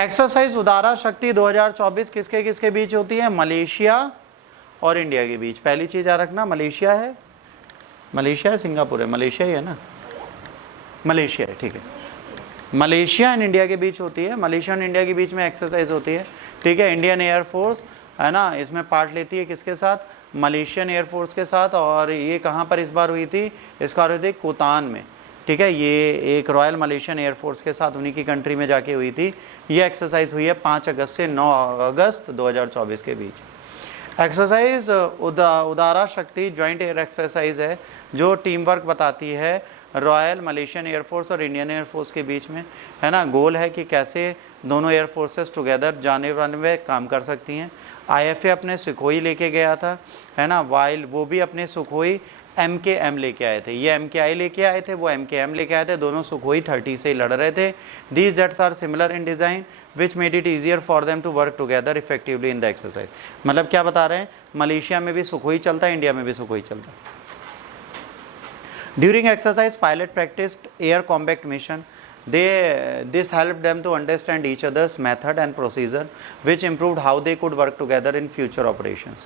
Exercise उदारा शक्ति 2024 किसके किसके बीच होती है? मलेशिया और इंडिया के बीच। पहली चीज याद रखना, मलेशिया है सिंगापुर है? मलेशिया ही है ना, मलेशिया है, ठीक है। मलेशिया एंड इंडिया के बीच होती है, मलेशिया एंड इंडिया के बीच में एक्सरसाइज होती है, ठीक है। इंडियन एयरफोर्स है ना, इसमें पार्ट लेती है किसके साथ? मलेशियन एयरफोर्स के साथ। और ये कहाँ पर इस बार हुई थी? इसका हुई थी कोतान में, ठीक है। ये एक रॉयल मलेशियन एयरफोर्स के साथ उन्हीं की कंट्री में जाके हुई थी। ये एक्सरसाइज हुई है 5 अगस्त से 9 अगस्त 2024 के बीच। एक्सरसाइज उदारा शक्ति ज्वाइंट एयर एक्सरसाइज है जो टीम वर्क बताती है रॉयल मलेशियन एयरफोर्स और इंडियन एयरफोर्स के बीच में, है ना। गोल है कि कैसे दोनों एयरफोर्सेस टुगेदर जाने में काम कर सकती हैं। IFA अपने सुखोई लेके गया था, है ना, वाइल वो भी अपने सुखोई MKM लेके आए थे। ये MKI लेके आए थे, वो MKM लेके आए थे। दोनों सुखोई 30 से लड़ रहे थे। These jets are similar in design which made it easier for them to work together effectively in the exercise. मतलब क्या बता रहे हैं? मलेशिया में भी सुखोई चलता है, इंडिया में भी सुखोई चलता है। During exercise pilot practised air combat mission. This helped them to understand each other's method and procedure, which improved how they could work together in future operations.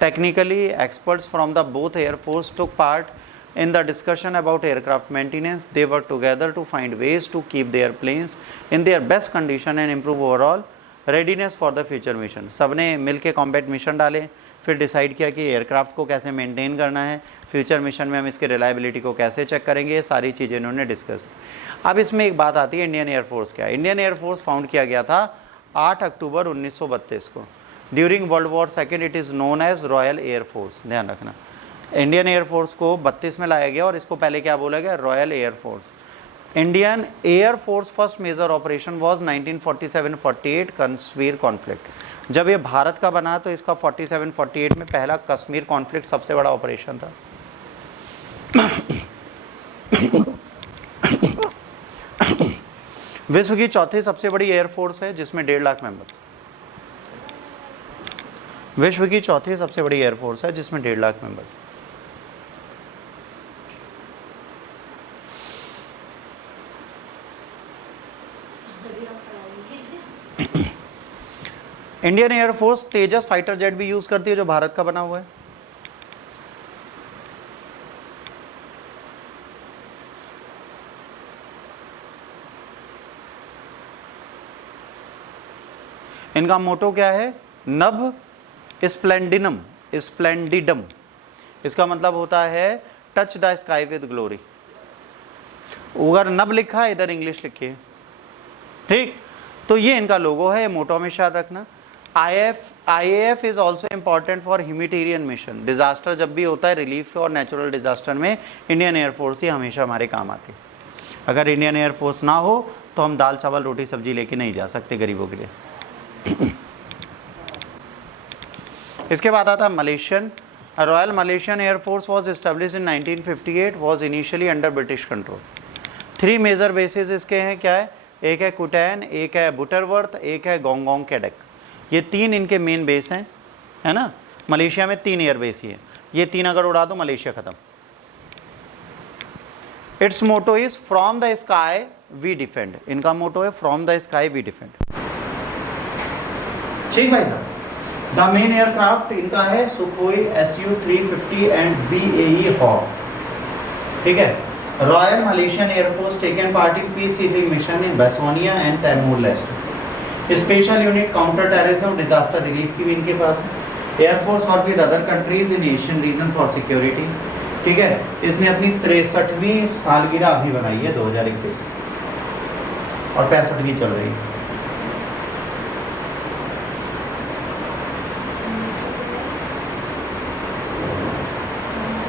Technically, experts from the both air force took part in the discussion about aircraft maintenance. They worked together to find ways to keep their planes in their best condition and improve overall readiness for the future mission. सबने मिलके combat mission डाले, फिर decide किया कि aircraft को कैसे maintain करना है, फ्यूचर मिशन में हम इसके रिलायबिलिटी को कैसे चेक करेंगे, ये सारी चीज़ें इन्होंने डिस्कस। अब इसमें एक बात आती है, इंडियन एयरफोर्स क्या है? इंडियन एयरफोर्स फाउंड किया गया था 8 अक्टूबर 1932 को। During world war second it is known as royal air force. ध्यान रखना, इंडियन एयरफोर्स को 32 में लाया गया और इसको पहले क्या बोला गया? Royal air force. Indian air force first major operation was 1947-48 Kashmir conflict. जब ये भारत का बना तो इसका 47-48 में पहला कश्मीर कॉन्फ्लिक्ट सबसे बड़ा ऑपरेशन था। विश्व की चौथी सबसे बड़ी एयरफोर्स है जिसमें 1.5 लाख मेंबर्स। विश्व की चौथी सबसे बड़ी एयरफोर्स है जिसमें 1.5 लाख मेंबर्स। इंडियन एयरफोर्स तेजस फाइटर जेट भी यूज करती है जो भारत का बना हुआ है। इनका मोटो क्या है? नभ स्प्लेंडिनम, स्प्लेंडिडम। इसका मतलब होता है touch the sky with glory. उधर नभ लिखा है, इधर इंग्लिश लिखी है, ठीक। तो ये इनका लोगो है, मोटो हमेशा याद रखना। IAF is also important for humanitarian mission. Disaster जब भी होता है, रिलीफ और नेचुरल डिजास्टर में इंडियन एयरफोर्स ही हमेशा हमारे काम आती है। अगर इंडियन एयरफोर्स ना हो तो हम दाल चावल रोटी सब्जी लेके नहीं जा सकते गरीबों के लिए। इसके बाद आता Malaysian. Royal Malaysian air force was establish in 1958, was initially under British control. 3 major bases इसके हैं, क्या है? एक है कुटैन, एक है बुटरवर्थ, एक है गोंगोंग कैडक। ये 3 इनके मेन बेस हैं, है ना। मलेशिया में 3 एयर बेस ही है। ये 3 अगर उड़ा दो मलेशिया खत्म। Its motto is from the sky we defend. इनका मोटो है from the sky we defend, ठीक भाई साहब। द मेन एयरक्राफ्ट इनका है Sukhoi Su-350 and BAE Hawk, ठीक है। Royal Malaysian air force taken part in peacekeeping mission in Bosnia and Timor Leste. Special unit counter terrorism disaster relief की भी इनके पास है। Air force work with other countries in Asian region for security, ठीक है। इसने अपनी 63वीं सालगिरह अभी बनाई है 2021 और 65वीं चल रही है।